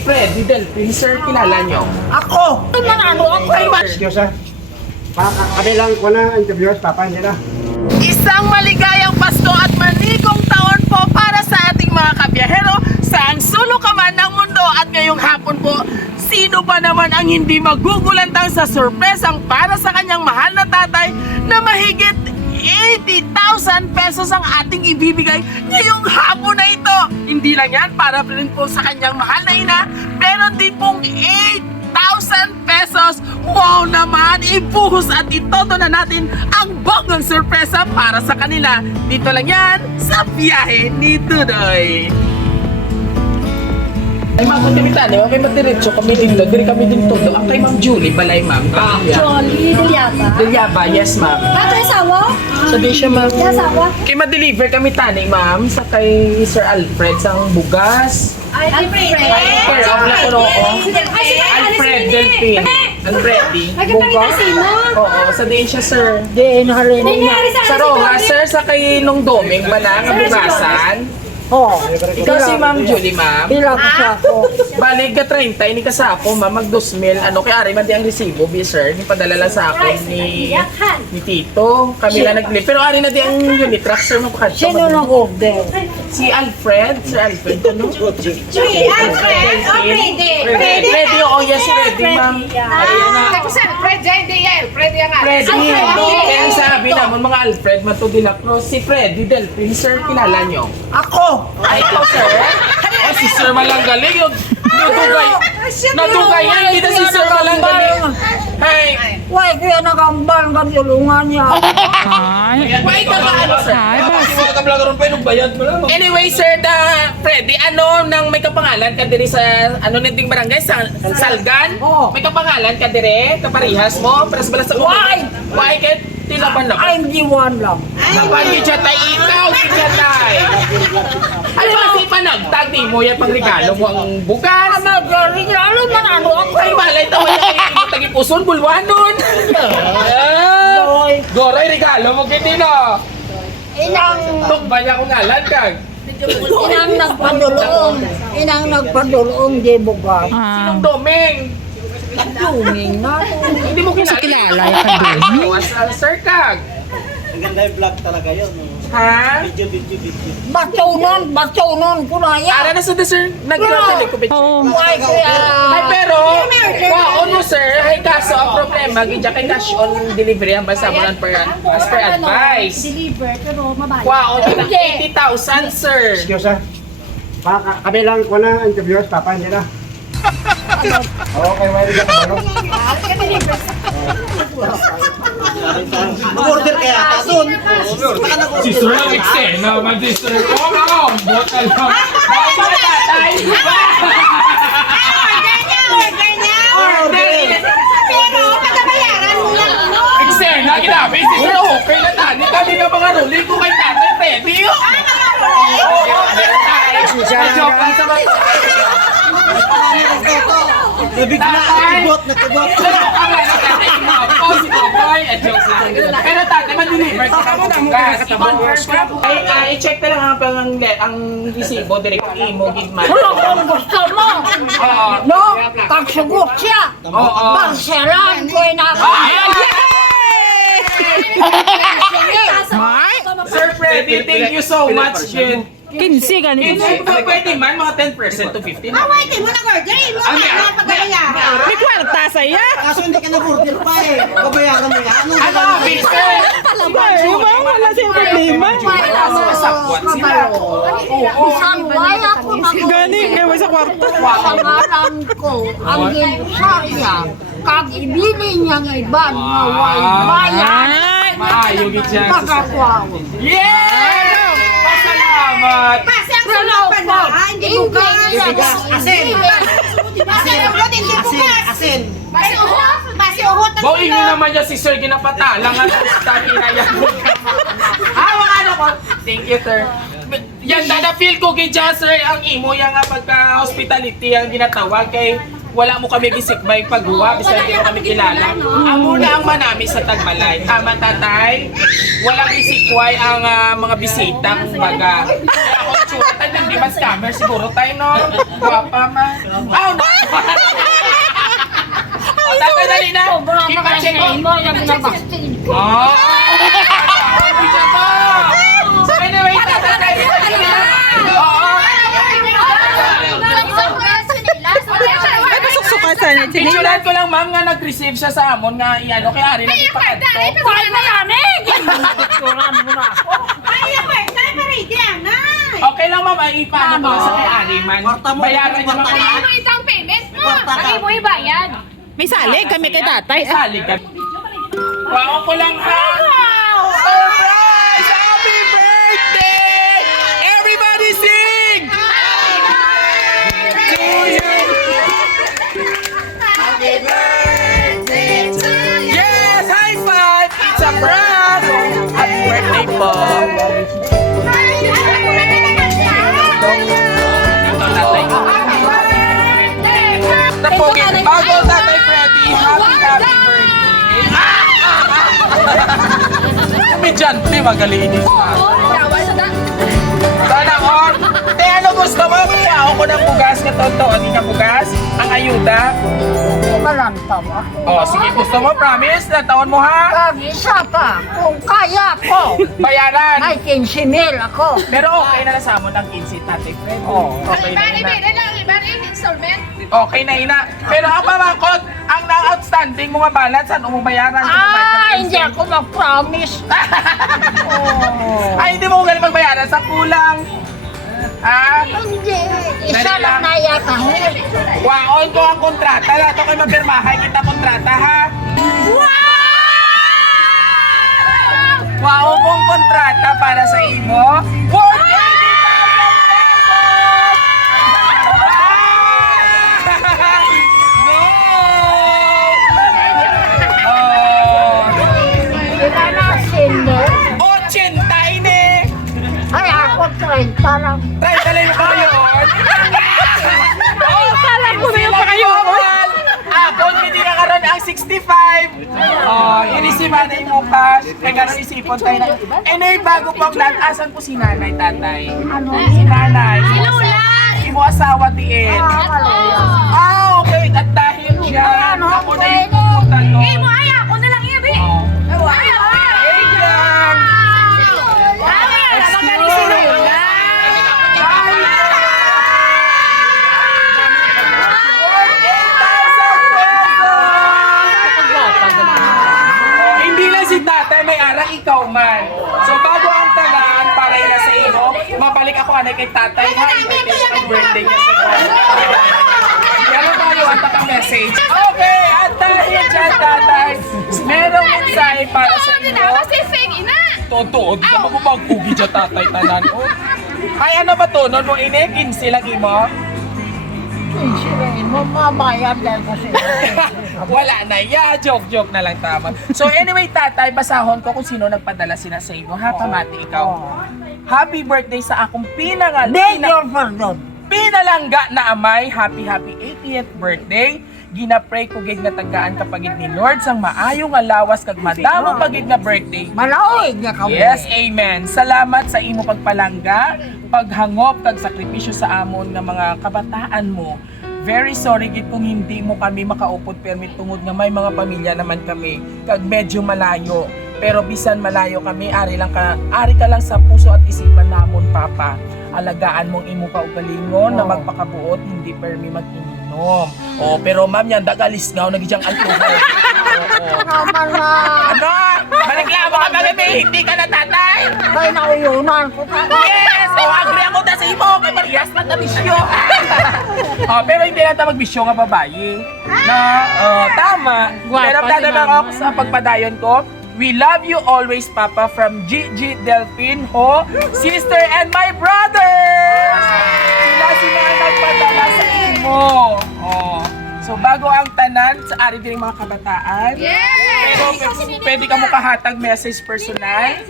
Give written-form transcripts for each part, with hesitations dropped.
Freddy Delphin, sir, kilala nyo? Ako! Ako ay Excuse ha. Kabilang ko na interviewers, papa nila. Isang maligayang Pasko at maligong taon po para sa ating mga kabiyahero sa ang sulok ka man ng mundo. At ngayong hapon po, sino ba naman ang hindi magugulantang sa sorpresang para sa kanyang mahal na tatay na mahigit 80,000 pesos ang ating ibibigay ngayong hapon na ito. Hindi lang yan para rin po sa kanyang mahal na ina, meron din pong 8,000 pesos. Wow naman! Ibuhos at itodo na natin ang bonggang sorpresa para sa kanila. Dito lang yan sa biyahe ni Dudoy. Ay mga kami okay madiretso kami dito, diri kami dito. Ang kay Ma'am Julie, balay ma'am. Jolie Dilyaba. Dilyaba, yes ma'am. Bato yung sawa? Sabi siya ma'am. Yung sawa? Kay ma-deliver kami tani ma'am sa kay Sir Alfred sang bugas. Alfred. Alfred, Alfred Delphin. Alfredi. Ay, kapag si mo. Oo, sa din siya sir. Di, naharin Nangyari Sa sa Roja sir, sa kay nung doming ba na, nga bugasan. Oh, Ikaw si Ma'am Julie ma'am. pila ko siya ako. Balik ka 30, ini ka sa ako ma'am, mag 2,000. Ano kay Ari, mandi ang resibo, sir. Ni padala lang sa akin ni Tito. Kami lang nag-live. Pero Ari na di ang unit truck, sir. Sino nang order? Si Alfred, Sir Alfred, ano? Freddy. Freddy, oo, yes, Freddy, ma'am. Ayun na. Freddy. Kaya ang sabi naman, mga Alfred, Mato de la Cruz, si Freddy Delphin, sir, kilala nyo? Ako! Ay, ikaw, sir? Oh, si Sir Malanggaling, yung nadugay yan, kita si Sir Malanggaling. Hey, Why kaya nakambal ang tulungan niya? wait ka ba, ano, sir? Anyway, sir, Freddy, ano nang may kapangalan ka diri sa, ano ninding barangay, sa Salgan? Oo. May kapangalan ka diri, kaparihas mo, paras bala sa Why? Why, kaya tilaban lang? I'm the one lang. Napagi chatay, ikaw, chatay. Ay, kasi pa nagtag di mo yan pang regalo mo ang bukas. Regalo man ano ako. Ay, malay tawa yung tagipuson, bulwanon. Goray, regalo mo kiti na. Tukba niya kung ngalan kag. Inang nagpadulong di bugas. Sinong doming? Tuming na. Hindi mo kilala yung Sir Kag. Ang ganda yung vlog talaga yun. Ha? Video. Batunon ko na yan. Ara na sa sir, nagkatalik ko bitch. Why kaya? Ay pero, waon mo sir, ay kaso ang problema, gidya kay cash on delivery ang basa mo lang as per advice. Deliver, pero mabalik. Waon na 80,000 sir. Excuse ha. Kabilang ko na interviewers, papa nila. Okay, wala ka ba? Order kaya tasun. Si Sir lang eksena, mag-sister ko, bot na lang. Mga tatay. Pero, pagkabayaran mo lang. Eksena, ginabi, si Sir okay na tani. Kami nga mga ruling ko kay tatay, ready. Joke lang sa mga Nabigla, natubot. Pero tatay, ma-deliver ka mo ng i-check na lang ang resibo, direct imo, gitman. Kung gusto mo. No, pagsugot siya. Oo. Parselan ko na. Sir Freddy, thank you so much, Jen. 15 ganito. Pwede man, mga 10% to 15. Waitin mo na, order. Mo na, pagkabayaran. May kwarta saya. Kaso hindi ka na-order pa eh. Babayaran mo yan. Ano, Victor? Wala siyang problema. Masapwat sila. Isang way ako Gani, may sa kwarta. Pangalan ko, ang ginusaya, kag ibili niya ng iba nga way bayan, Ay! Maayo, Gitjan. pagkakwaw. Yeah! Pasalamat! Kasi ang sunod pa na, hindi bukas. Asin. Basi uhot, hindi bukas. Asin. Basi uhot. Bawin nyo naman niya si Sir ginapatalang at study na yan. Mga ano ko. Thank you, sir. Yan, dada feel ko kay Sir, ang imo yan nga pagka-hospitality ang ginatawag kay wala mo kami gisikbay paghuwa, bisan hindi mo kami kilala. Amo na ang manami sa Tagbalay. Tama, tatay? Walang isikway ang mga bisita, kumbaga. Kaya ako tsura tayo, hindi mas scammer siguro tayo, no? Guwapa man. Oh, no! Tatay, dali na! Ipa-check ko! mo yung nabastin ko. Oh! Sabi siya to! So anyway, tatay, oo. Ay, pasok-suka sa ni Chinila. Picturean ko lang, ma'am, nga nag-receive siya sa amon nga iano kay Ari na ipakadto. Kaya na namin! Picturean mo na ako. Okay lang, ma'am, ay ipaano ko lang sa kay Ari man. Bayaran niya mga Isang payment mo. Bakit mo ibayad? May salig kami kay tatay. salig ka. Wow ko lang, ha? Surprise! Happy birthday! Everybody sing! To you! Happy birthday to you! Yes! High five! It's a prank! Happy birthday po! Ito, tatay. Napogi, bago tatay Freddy, happy birthday! Komedyante, magalinis na. Sana all. Ano gusto mo? Kaya ako ng bugas ka totoo. Hindi ka bugas? Ang ayuda? Malanta mo. Oh, sige, gusto mo? Promise? Na taon mo ha? Isa pa, kung kaya ko, Bayaran. may 15,000 ako. Pero okay na sa mo ng 15, Tatay Fred. Okay na ina. Okay na ina. Pero ang pamangkot, ang na-outstanding mo mabalance, saan mo bayaran? Hindi ako mag-promise. Ay, hindi mo galing magbayaran sa kulang. Ah? Hindi. Isa lang na yakahit. Waon ko ang kontrata. Lato kayo mapirmahay kita kontrata, ha? Wow kong kontrata para sa imo. Worth 80,000 pesos! No! Ika na sinde. 80 ini! Ay, ako 30 lang. Try talay mo kayo yun! Kala ko na yung pa kayo. Ako, hindi ka karoon ang 65. Oh, inisipan na yung cash. Kaya karoon isipon tayo na. Anyway, bago pang asan po si nanay, tatay? Si nanay. Imo asawa diin. Ah, okay. At dahil dyan, ako na yung pupunta nun. Ako na lang ibi. Eh, yan. Hindi lang si tatay, may arang ikaw man. So bago ang talaan para ina sa iyo, mabalik ako anay kay tatay. Happy birthday niya sa ko. Meron tayo at message. Okay, at dahil dyan tatay, merong mensahe para sa iyo. Totoo, di ka magpupugi dyan tatay tanan. Oh. Ay ano ba to? Noon mo ini, 15 lagi mo? 15,000 mo, mabayad dahil kasi. Wala na, yeah, joke na lang tama. So anyway, tatay, basahon ko kung sino nagpadala sina sa inyo. Ha, pamati ikaw. Happy birthday sa akong pinalangga na amay. Happy 80th birthday. Ginapray ko gid nga tagaan kapagid ni Lord sang maayo nga lawas kag madamo pagid nga birthday. Malaoy niya ka. Yes, amen. Salamat sa imo pagpalangga, paghangop kag sakripisyo sa amon nga mga kabataan mo. Very sorry gid kung hindi mo kami makaupod permit tungod nga may mga pamilya naman kami kag medyo malayo. Pero bisan malayo kami, ari ka lang sa puso at isipan namon, Papa. Alagaan mong imo kaugalingon na magpakabuot, hindi permi mag-inom. Oh, pero ma'am yan, dagalisgaw, nagijang alcohol. Naman na. Ano? Maliklamo ka mag hindi ka na tatay? Kaya nauyunan ko ka. Yes! O, agree ako na sa imo. Kay Marias na bisyo. Pero hindi lang tayo magbisyo nga babae. Na, tama. Pero dadamang ako sa pagpadayon ko. We love you always, Papa, from Gigi Delfinho, sister, and my brothers! Sila nagpadala sa imo. Oh. So, bago ang tanan, sa ari din mga kabataan. Pero pwede ka mo kahatag message personal.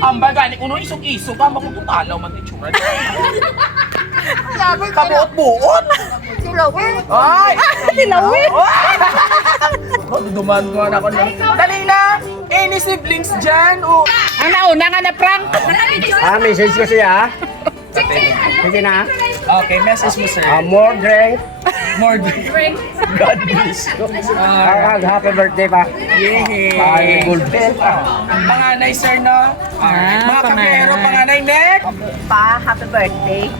Ang bagani, kuno isog-isog ka, makututalaw man titsura. Sabi ko na, Kabuot-buot. si Lawin. Ay! Tilawin. Duman ako na. Dali na! Any siblings dyan? O... Ang nauna nga na prank! Message ko siya. Sige na. Okay, message mo sir. More drink. More drink. God bless you. Happy birthday pa. Yay! Ay, good bell. Panganay sir, no? Alright. Mga kabiyero, panganay, next! Pa, happy birthday.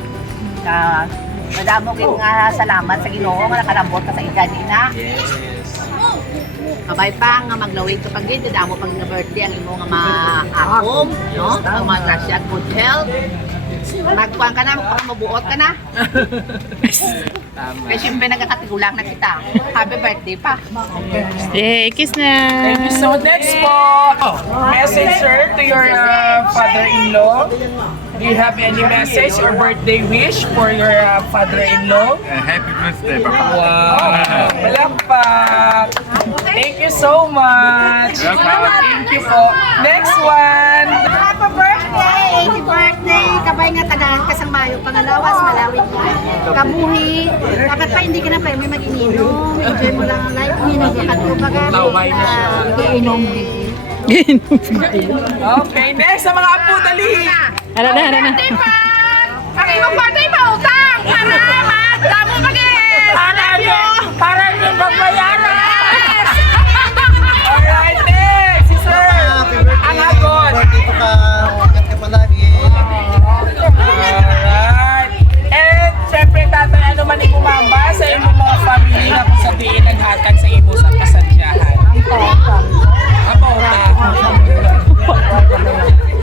Madamo kayong salamat sa Ginoo nga nakalambot ka sa edad ina. Kabay pa nga maglawig ka pag gid damo pag na birthday ang imo nga maakom, no? Ang mga grasya at good health. Magkuhan ka na, mabuot ka na. Kaya siyempre nagkakatigulang na kita. Happy birthday pa. Yay, kiss na. Thank you so much. Next po! Message sir to your father-in-law. Do you have any message or birthday wish for your father-in-law? Happy birthday, Papa. Wow! Malakpak! Thank you so much! Thank you po. Next one! Happy birthday! Happy birthday! Kabay nga tagaan ka sa mayo. Pangalawas, malawig ka. Kabuhi. Dapat pa hindi ka na pa may mag-ininom. Enjoy mo lang ang life. Minom ka to. Laway na siya. Iinom. Okay, next sa mga apo, dali! Hara na, hara na. Ang iyong birthday pa utang! Salamat! Damo pag-i! Para nyo magbayaran! Alright, next! Si Sir! Ang agon! Dito ka. Ingat ka palagi. Alright! And syempre, tatay, ano man ikumamba sa imong mga family na kung sabihin naghatag sa imo sa kasadyahan?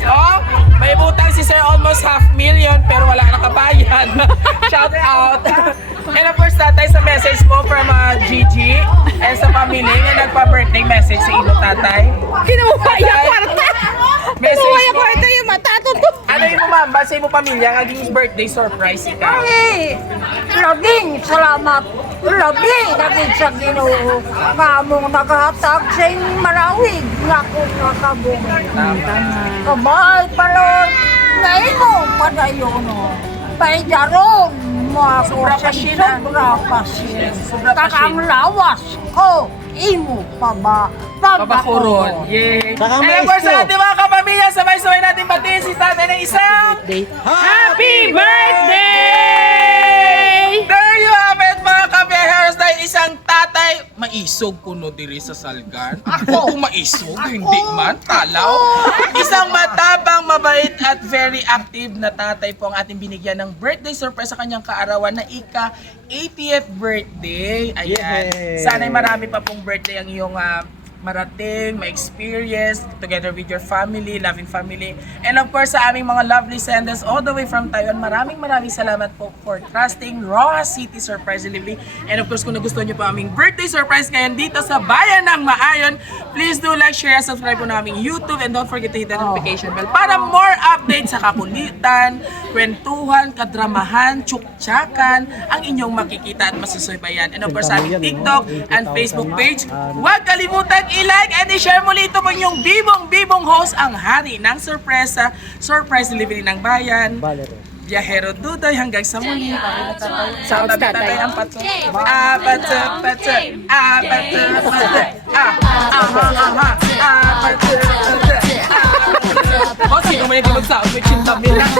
Oh, may butang si Sir almost 500,000 pero wala nakabayad. Shout out! And of course, tatay, sa message mo from Gigi and sa family na nagpa-birthday message sa ino, tatay. Kinuha yung kwarta. Message Kinuha yung mo. kwarta yung matato to. Ano yung mamba sa imo pamilya naging birthday surprise ikaw? Labing salamat. Labing naging sa Ginoo. Nga mong naghatag sa inyong marawig nga kung nakabungan. Kabay palod na imo padayon. Paidaron mo ako Sobra sa pa siya. sobra pa siya. Sobra pa siya. Kakang lawas ko imo pa ba? Pabakuron. Yay! Saka And of course, maestro. sa ating mga kapamilya, sabay-sabay natin batiin si tatay ng isang Happy birthday! There you have it, mga kabiyaheros, dahil isang tatay, maisog kuno diri sa salgan. Ako kung maisog, hindi man, talaw. Isang matabang, mabait at very active na tatay po ang ating binigyan ng birthday surprise sa kanyang kaarawan na ika 80th birthday. Ayan. Yay! Sana'y marami pa pong birthday ang iyong marating, ma-experience together with your family, loving family. And of course, sa aming mga lovely senders all the way from Taiwan, maraming salamat po for trusting Rojas City Surprise Delivery. And of course, kung nagustuhan niyo po aming birthday surprise ngayon dito sa Bayan ng Maayon, please do like, share, and subscribe po na aming YouTube and don't forget to hit the notification bell para more updates sa kakulitan, kwentuhan, kadramahan, tsuktsakan, ang inyong makikita at masusubaybayan. And of course, sa aming TikTok and Facebook page, huwag kalimutan i-like and i-share muli ito po yung bibong host, ang hari ng sorpresa, surprise delivery ng bayan. Biyahero Dudoy, hanggang sa muli. Sa tabi tatay ang pato. Pato. O, sino may hindi magsabi? May kintabi lang.